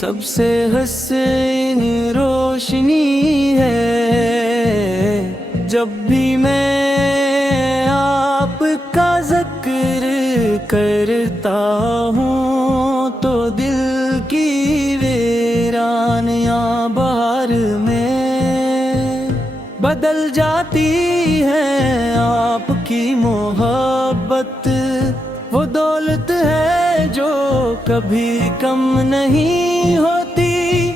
سب سے حسین روشنی ہے، جب بھی میں آپ کا ذکر کرتا ہوں تو دل کی ویرانیاں بہار میں بدل جاتی ہیں۔ آپ کی محبت وہ دولت ہے جو کبھی کم نہیں ہوتی،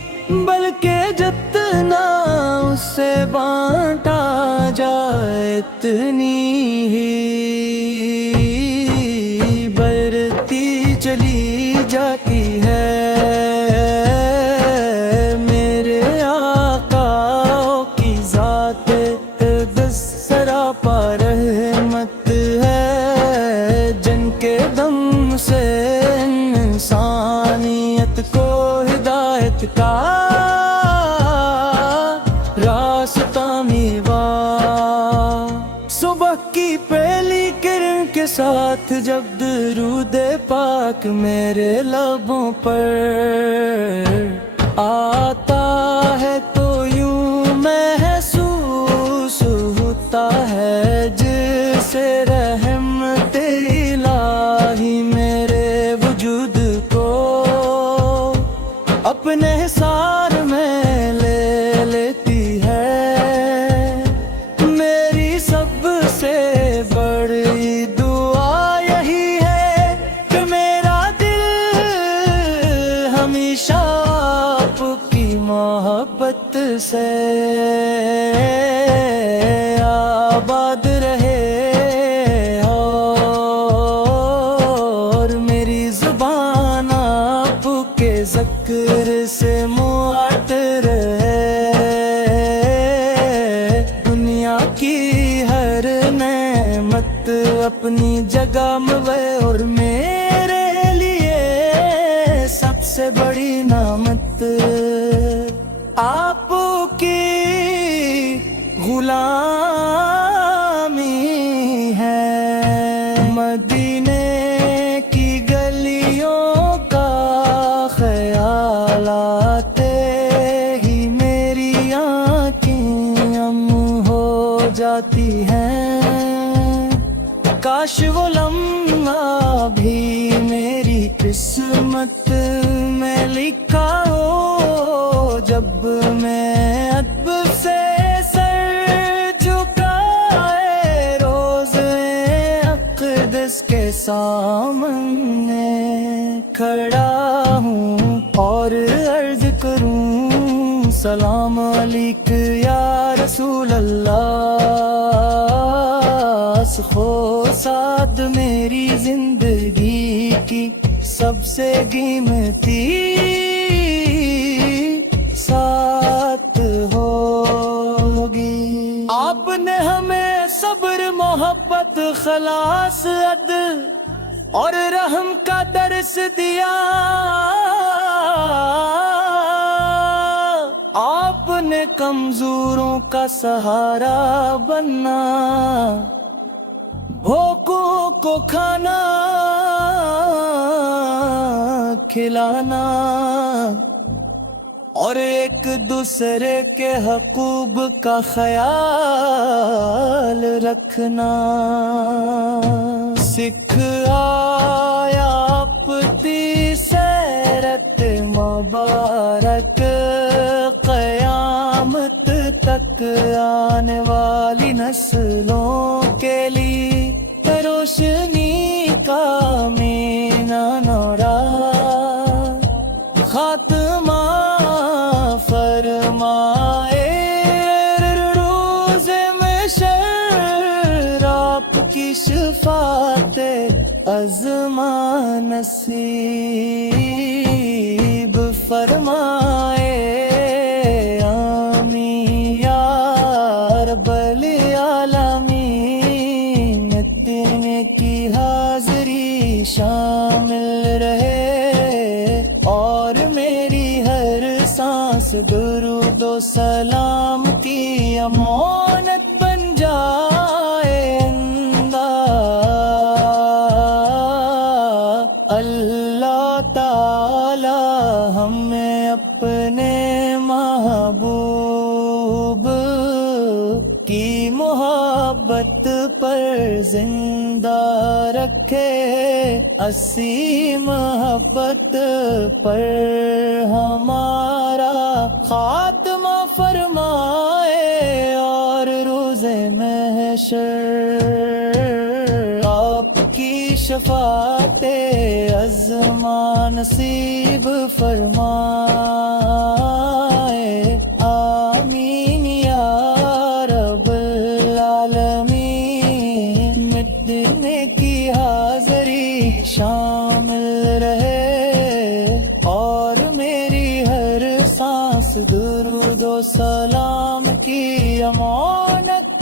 بلکہ جتنا اس سے بانٹا جائے اتنی ہی بڑھتی چلی جاتی ہے۔ میرے آقا کی ذات اقدس سراپا رحمت ہے، جن کے دم سے انسانیت کو ہدایت کا راستہ ملا۔ صبح کی پہلی کرن کے ساتھ جب درود پاک میرے لبوں پر آتا ہے تو یوں محسوس ہوتا ہے جیسے رحمت الہی میرے وجود کو اپنے حصار میں لے لیتی ہے۔ میری سب سے بڑی دعا یہی ہے کہ میرا دل ہمیشہ آپ کی محبت سے آباد رہے، اور میری زبان آپ کے ذکر سے معطر ہے۔ دنیا کی ہر نعمت اپنی جگہ میں اور میرے لیے سب سے بڑی نعمت آپ کی غلامی ہے۔ مدینے کی گلیوں کا خیال آتے ہی میری آنکھیں ام ہو جاتی ہیں۔ کاش وہ لمحہ بھی میری قسمت میں لکھا ہو، جب میں ادب سے سر جھکائے روز اقدس کے سامنے کھڑا ہوں اور عرض کروں سلام علیک یا رسول اللہ۔ خو ساتھ میری زندگی کی سب سے قیمتی ساتھ ہوگی۔ آپ نے ہمیں صبر، محبت، خلاص، عدل اور رحم کا درس دیا۔ آپ نے کمزوروں کا سہارا بننا، بھوکوں کو کھانا کھلانا اور ایک دوسرے کے حقوق کا خیال رکھنا سکھایا۔ اپنی سیرت مبارک قیامت تک آنے والی نسلوں کے لیے روشنی کا مینارہ خاتمہ فرمائے۔ روز محشر آپ کی شفاعت عظمی نصیب فرمائے۔ آمین یا رب العالمین۔ دن کی حاضری شامل رہے اور میری ہر سانس درود و سلام کی امانت بن جائے۔ اللہ تعالی ہمیں موت پر زندہ رکھے، اسی محبت پر ہمارا خاتمہ فرمائے، اور روز محشر آپ کی شفاعت عظمیٰ نصیب فرمائے، آمین یا رب العالمین۔ مٹنے کی حاضری شامل رہے، اور میری ہر سانس درود و سلام کی امانت